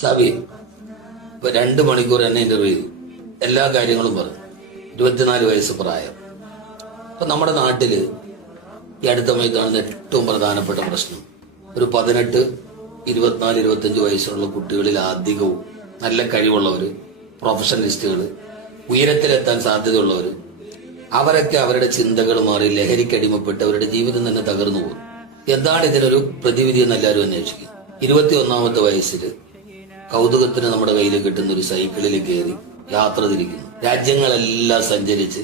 സബി ഇപ്പൊ 2 മണിക്കൂർ എന്നെ ഇന്റർവ്യൂ ചെയ്തു. എല്ലാ കാര്യങ്ങളും പറഞ്ഞു. 24 വയസ്സ് പ്രായം. അപ്പൊ നമ്മുടെ നാട്ടില് ഈ അടുത്ത സമയത്ത് കാണുന്ന ഏറ്റവും പ്രധാനപ്പെട്ട പ്രശ്നം ഒരു 18, 24, 25 വയസ്സുള്ള കുട്ടികളിൽ അധികവും നല്ല കഴിവുള്ളവര്, പ്രൊഫഷണലിസ്റ്റുകള്, ഉയരത്തിലെത്താൻ സാധ്യതയുള്ളവര്, അവരൊക്കെ അവരുടെ ചിന്തകൾ മാറി ലഹരിക്കടിമപ്പെട്ട് അവരുടെ ജീവിതം തന്നെ തകർന്നു പോകും. എന്താണ് ഇതിനൊരു പ്രതിവിധി എന്ന് എല്ലാവരും അന്വേഷിക്കും. 21ാമത്തെ വയസ്സിൽ കൗതുകത്തിന് നമ്മുടെ കയ്യിൽ കിട്ടുന്ന ഒരു സൈക്കിളിൽ കയറി യാത്ര തിരിക്കുന്നു. രാജ്യങ്ങളെല്ലാം സഞ്ചരിച്ച്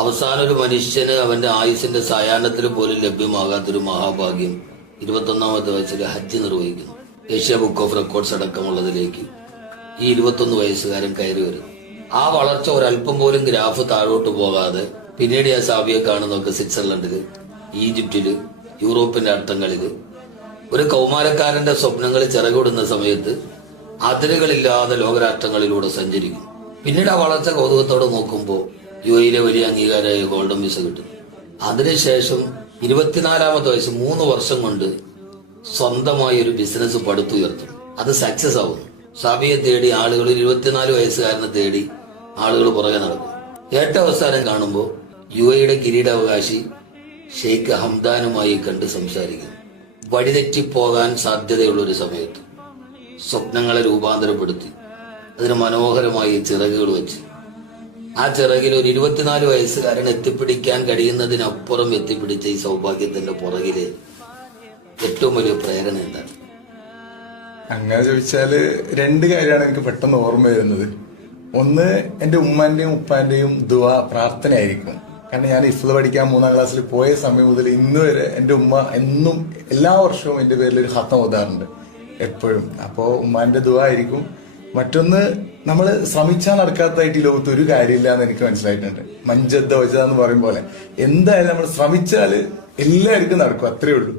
അവസാനം ഒരു മനുഷ്യന് അവന്റെ ആയുസിന്റെ സായാഹ്നത്തിൽ പോലും ലഭ്യമാകാത്തൊരു മഹാഭാഗ്യം 21ാമത്തെ വയസ്സിൽ ഹജ്ജ് നിർവഹിക്കുന്നു. ഏഷ്യ ബുക്ക് ഓഫ് റെക്കോർഡ്സ് അടക്കമുള്ളതിലേക്ക് ഈ 21 വയസ്സുകാരൻ കയറി വരുന്നു. ആ വളർച്ച ഒരല്പം പോലും ഗ്രാഫ് താഴോട്ട് പോകാതെ പിന്നീട് ആ സാബിയെ കാണുന്നൊക്കെ സ്വിറ്റ്സർലൻഡില്, ഈജിപ്തില്, യൂറോപ്യൻ രാഷ്ട്രങ്ങളില് ഒരു കൗമാരക്കാരന്റെ സ്വപ്നങ്ങൾ ചിറകിടുന്ന സമയത്ത് അതിരുകളില്ലാതെ ലോകരാഷ്ട്രങ്ങളിലൂടെ സഞ്ചരിക്കും. പിന്നീട് ആ വളർച്ച കൗതുകത്തോടെ നോക്കുമ്പോൾ UAE വലിയ അംഗീകാരമായ ഗോൾഡൻ വിസ കിട്ടും. അതിനുശേഷം 24ാമത്തെ വയസ്സ് 3 വർഷം കൊണ്ട് സ്വന്തമായി ഒരു ബിസിനസ് പടുത്തുയർത്തും. അത് സക്സസ് ആവുന്നു. സാബിയെ തേടി ആളുകൾ 24 വയസ്സുകാരനെ തേടി ആളുകൾ പുറകെ നടക്കും. ഏറ്റവും അവസാനം കാണുമ്പോൾ UAE കിരീടാവകാശി ഷെയ്ഖ് ഹംദാനുമായി കണ്ട് സംസാരിക്കും. വഴിതെറ്റിപ്പോകാൻ സാധ്യതയുള്ള ഒരു സമയത്ത് സ്വപ്നങ്ങളെ രൂപാന്തരപ്പെടുത്തി അതിന് മനോഹരമായി ചിറകുകൾ വെച്ച് ആ ചിറകിൽ ഒരു 24 വയസ്സുകാരൻ എത്തിപ്പിടിക്കാൻ കഴിയുന്നതിനപ്പുറം എത്തിപ്പിടിച്ച ഈ സൗഭാഗ്യത്തിന്റെ പുറകിലെ ഏറ്റവും വലിയ പ്രേരണ എന്താണ്? അങ്ങനെ ചോദിച്ചാല് 2 കാര്യമാണ് എനിക്ക് പെട്ടെന്ന് ഓർമ്മ വരുന്നത്. ഒന്ന്, എന്റെ ഉമ്മാന്റെയും ഉപ്പാന്റെയും ദുആ പ്രാർത്ഥനയായിരിക്കും. കാരണം ഞാൻ ഹിഫ്ള് പഠിക്കാൻ 3ാം ക്ലാസ്സിൽ പോയ സമയം മുതൽ ഇന്ന് വരെ എന്റെ ഉമ്മ എന്നും എല്ലാ വർഷവും എന്റെ പേരിൽ ഒരു ഖത്തം ഓതാറുണ്ട് എപ്പോഴും. അപ്പോ ഉമ്മാന്റെ ദുആ ആയിരിക്കും. മറ്റൊന്ന്, നമ്മൾ ശ്രമിച്ചാൽ നടക്കാത്തതായിട്ട് ഈ ലോകത്ത് ഒരു കാര്യമില്ല എന്ന് എനിക്ക് മനസ്സിലായിട്ടുണ്ട്. മഞ്ചദ്ദ വജ എന്ന് പറയും പോലെ എന്തായാലും നമ്മൾ ശ്രമിച്ചാല് എല്ലാവർക്കും നടക്കും, അത്രേ ഉള്ളൂ.